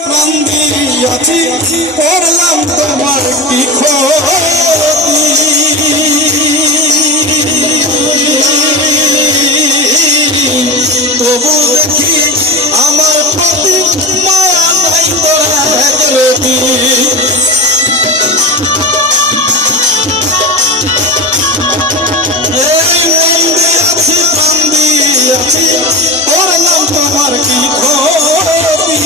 প্রাণ দিয়াছি করলাম তোমার কি ক্ষতি তবু দেখি আমার প্রতি মায়া নাই তোরা করলাম তোমার কি ক্ষতি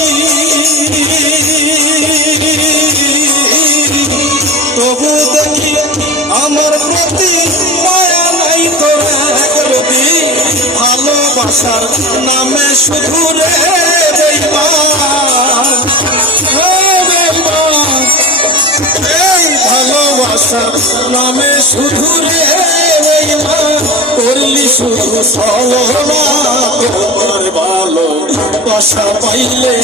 তবু দেখি আমার প্রতি মায়া নাই তোর একরতি ভালোবাসার নামে শুধু রে এই ভালোবাসার নামে শুধু রে করলি শুধু ছলনা তোমার ভালোবাসা পাইলে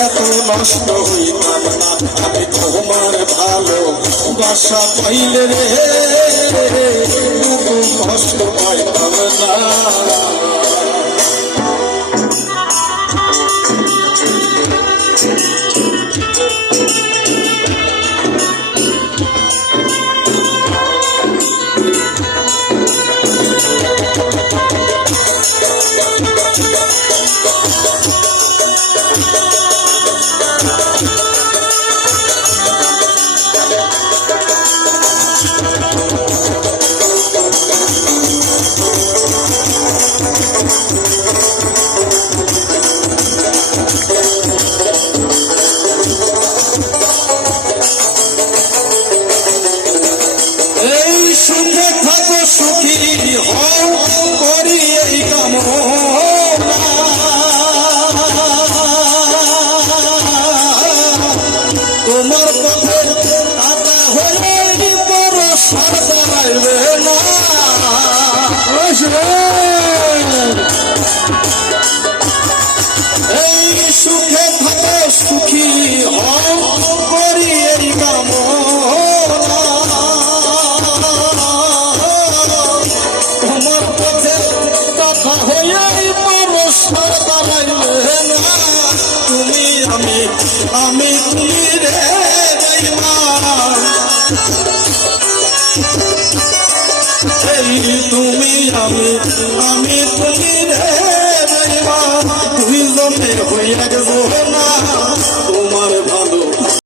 এত নষ্ট হইতাম না আমি তোমার ভালোবাসা পাইলে রে দুটো কষ্ট পাইতাম না সুখে থাকো সুখী হও করি এই কামনা তোমার পথে কাটা হলে বড় সরকারাইবে না এই সুখে থাকো সুখী হও করি এই কামনা তোমার পথে কথা হইয়াই পরস্পর দাঁড়াইবে না তুমি আমি তুমি রে এই তুমি আমি তুমি রে দুইজনে হইয়া গেছো না তোমার